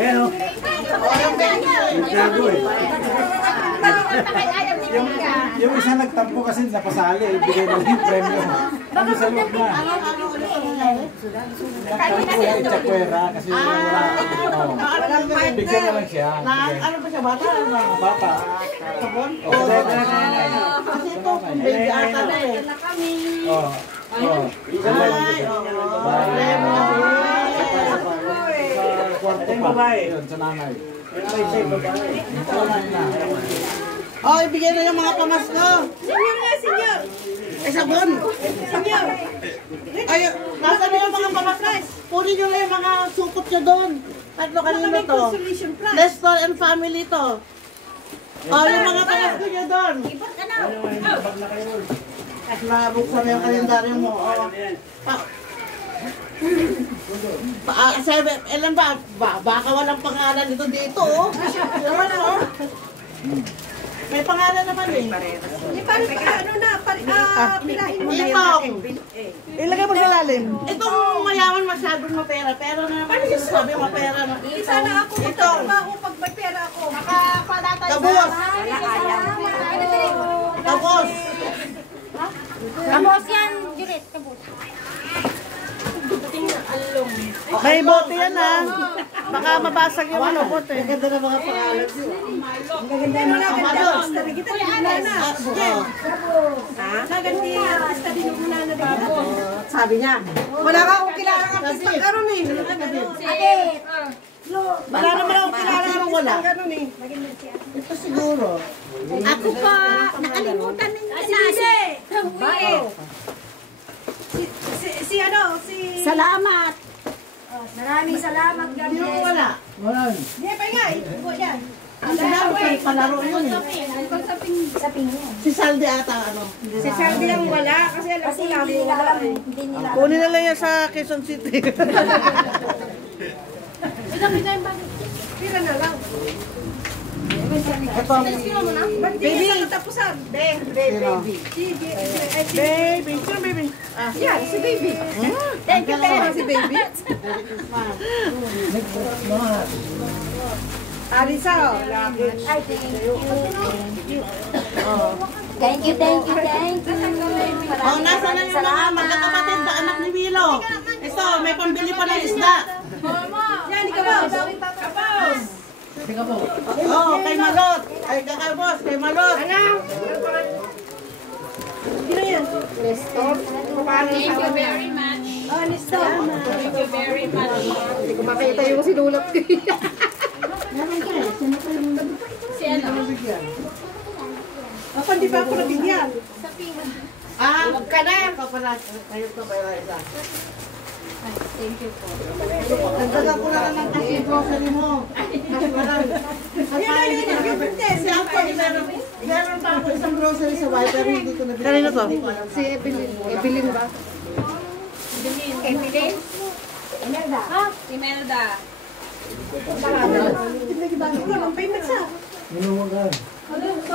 Pero, yung isa nagtampo kasi napasali, ibigay na yung premyo. Ano sa loob na? Nagtampo yung Chakwera kasi wala. Bigyan na lang siya. Ano ba siya? Bata? Bata. Sabon? Kasi ito, baby ata na eh. Kwarto pa. Yun, sa nanay. Oh, ibigay na yung mga pamasko. Senyor nga, senyor. Eh, sabon. Senyor. Ay, nasa na yung mga pamasko? Puri nyo na yung mga sukot nyo doon. At kanino to? Nestor and family to. Oh, yung mga pamasko nyo doon. Ibang ka na. Nabuksan mo yung kalendaryo mo. Ilan ba? Baka walang pangalan dito oh. May pangalan naman eh. Hindi pa rin ano na, pilahin mo na Itong. Ilagay mo sa lalim. Itong mayaman masyadong mapera. Pero na naman yung sabi mapera. Sana ako magtatrabaho pag may pera ako. Tapos. Tapos. Tapos yan, Juliet, tapos. May bote yan ha. Baka mabasag yung ano, bote. Ganda na mga pangalan nyo. Maganda mo na ganda. Study kita din muna na. Naganti, study mo muna na din. Sabi niya. Wala ka akong kilala ka pista karon eh. Ate, Wala naman akong kilala ng wala. Ganun eh. Ito siguro. ako pa, nakalimutan ninyo na Si ano, si... Salamat. Maraming salamat, God Sino bless. wala? Hindi pa nga eh. Ibo yan. Ang sinabi, palaro yun eh. Sa pinyo. Si Saldi ata ano. Si Shelby lang wala kasi alam Kasi ko lang hindi nila alam, hindi nila alam. Kunin na lang yan sa Quezon City. Pira na lang. Ito ang Ba't di niya sa katapusan? baby. Baby, sino baby? Yan, si baby. Thank you, thank Si you. baby. Alisa, oh. Ay, thank you. Thank you, thank you, thank you. Oh, nasa na yung mga magkakapatid na anak ni Milo? Ito, may pambili pa ng isda. Yan, ikaw ba? Kapaos. Oh, kay Malot. Ay, kay boss, kay Malot. Ano? Sino yan? Nestor. Thank you very much. Oh, Nestor. Thank you very much. Hindi ko makita yung sinulat ko. Si ano? Ako, hindi pa ako nabigyan. Ah, huwag ka na. Ikaw pala. Ayun ko, bayra isa. Thank you po. Nagdagan ko na lang kasi yung grocery mo. Mas marami. Si Anton, meron pa ako isang grocery sa wife, pero hindi ko nabili. Kanino to? Si Evelyn. Evelyn ba? Evelyn? Imelda. Imelda. Ang payment siya.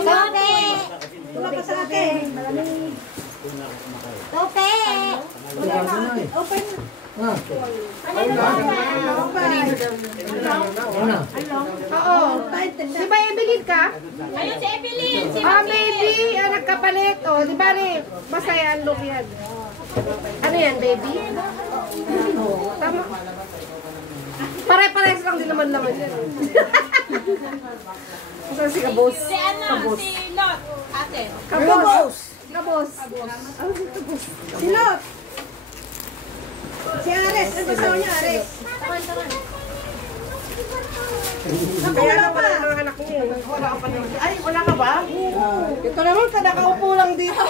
Tope! Wala pa sa akin. Tope! Open. Oo. Di ba Evelyn ka? Ayun si Evelyn. Si Baby. Anak kapalit. O, di ba rin? Masaya ang look yan. Ano yan, baby? Tama. Pare-pares lang din naman yan. Saan si Kabos? Si ano? Si Lot. Ate. Kabos. Kabos. Si Lot. Si Ares. Ano ba niya, Ares? Kaya na wala ng anak niya. Ay, wala ka ba? Ito naman, nakaupo lang dito.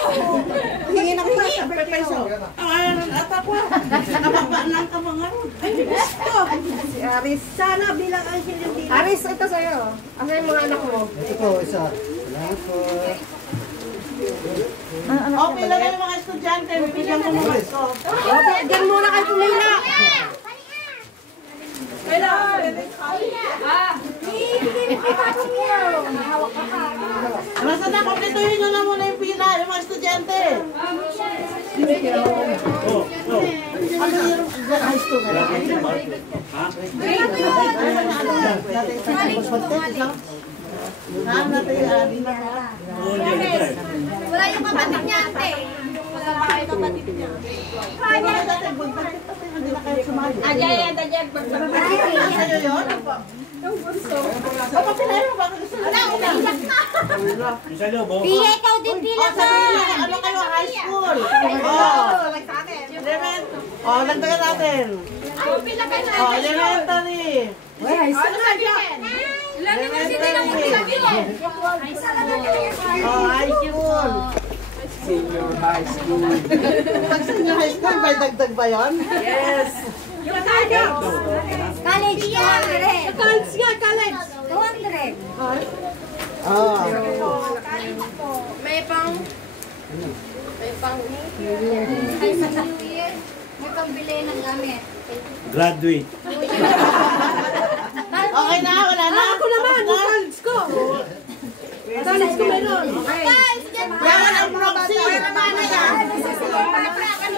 Hingi ng peso. Ang ata ko. Nakababa ng kamangan. Ay, gusto. Si Aris. Sana bilang angel yung dito. Aris, ito sa'yo. Asa yung mga anak mo? Ito, isa. Salamat po. Okay lang yung mga estudyante. Bibigyan ko mga ito. Diyan muna kayo pumila. Nasa na, kompletuhin nyo na muna yung pila, yung mga estudyante. Ano yung high school? natin isang pagpuntet, isa. Saan natin yung na ka? Wala yung kapatid niya, ate. Wala pa kayo kapatid niya. Wala natin, buntot pa tayo, hindi na kayo sumali. Ayan. Sa'yo yun? Baka pinayo, baka gusto na. Wala, umiiyak na. Isa loob, oh. Pia, ikaw din pila ka. Ano kayo, high school? Oh. Nagdagan natin. Ay, pila ka na. Elementary. Ano sabi mo? University lang yung sabi mo. High school. Senior high school. Pag senior high school, may dagdag ba yun? Yung tayo. College, 200. College nga, college. 200. Oh. May pang... Ay, sa New Year, may pambili ng gamit. Graduate. Okay na, wala na. Ako naman, yung college ko. College ko meron. Yaman ang proxy. Ano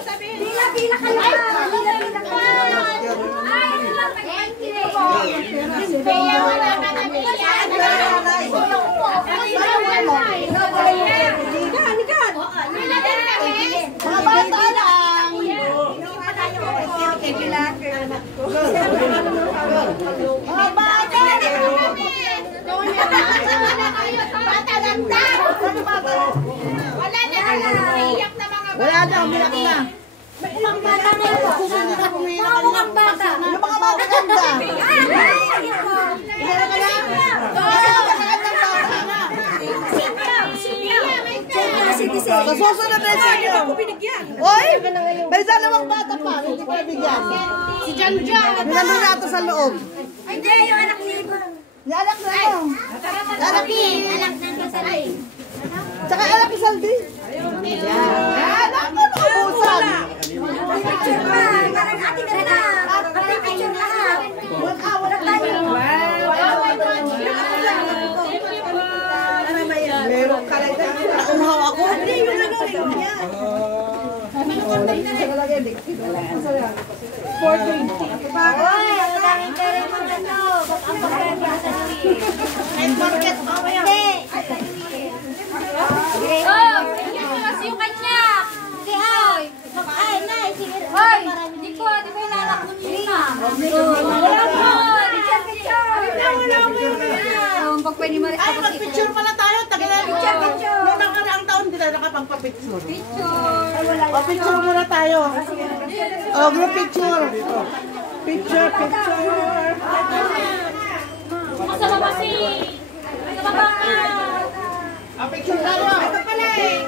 sabi? Pila ka lang. Pila ka lang. Ay, thank you. Pia, wala ka na pila. Mga bata lang. Mga bata. Wala na, umiyak na. Mga bata na yun. Mga bata. Yung mga bata ganda. Sa susunod na sa inyo. Oy, may dalawang bata pa. Hindi pa bigyan. Si Janjan. Nandun na ito sa loob. Hindi, yung anak ni Iba. Yung anak na ito. Anak ni. Anak ng kasali. Tsaka anak ni Saldi. Yan. Anak mo, ubusan. Picture pa. Parang ate ka na. Picture na. Wala tayo. Meron ka lang. Umahaw ako. Hindi, yung ano. Oy, ang daming pera mo na to. Ang pagkain mo sa Night market. Hindi. Oh, yung kasi yung kanya. Si Hoy. Ay, nay, sige. Hoy, hindi ko inalak mo niya. Wala mo. Wala mo. Ang pagpwede mo rin. Ay, mag-picture pala tayo. Tagal na. Picture. Noong nakaraang taon, hindi na nakapagpa-picture. Picture. O, picture muna tayo. O, group picture. Picture. Kasama ba si... Kasama ba? Picture tayo. Ito pala eh.